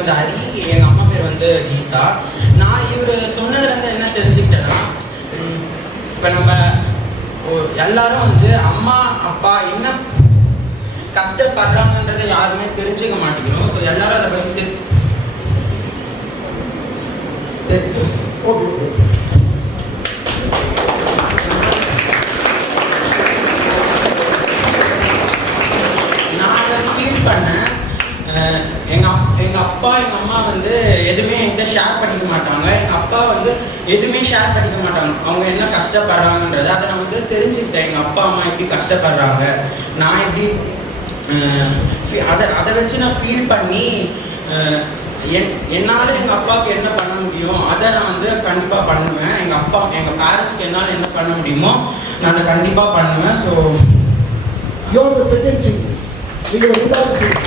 வந்து ஹரி, எங்கள் அம்மா பேர் வந்து கீதா. நான் இவர் சொன்னதுலேருந்து என்ன தெரிஞ்சுக்கிட்டேன்னா, இப்போ நம்ம எல்லாரும் வந்து அம்மா அப்பா என்ன கஷ்டப்படுறாங்கன்றதை யாருமே தெரிஞ்சுக்க மாட்டேங்கிறோம். ஸோ எல்லாரும் அதை பற்றி நான் அதை ஃபீல் பண்ணேன். எங்கள் அப்பா எங்கள் அம்மா வந்து எதுவுமே என்கிட்ட ஷேர் பண்ணிக்க மாட்டாங்க. எங்கள் அப்பா வந்து எதுவுமே ஷேர் பண்ணிக்க மாட்டாங்க. அவங்க என்ன கஷ்டப்படுறாங்கன்றதை அதை நான் வந்து தெரிஞ்சுக்கிட்டேன். எங்கள் அப்பா அம்மா எப்படி கஷ்டப்படுறாங்க, நான் எப்படி அதை வச்சு நான் ஃபீல் பண்ணி என்னால் எங்கள் அப்பாவுக்கு என்ன பண்ண முடியும் அதை நான் வந்து கண்டிப்பாக பண்ணுவேன். எங்கள் பேரண்ட்ஸ்க்கு என்னால் என்ன பண்ண முடியுமோ நான் அதை கண்டிப்பாக பண்ணுவேன். So you are the second chief. நீங்கள் ரெண்டாவது சீஃப்.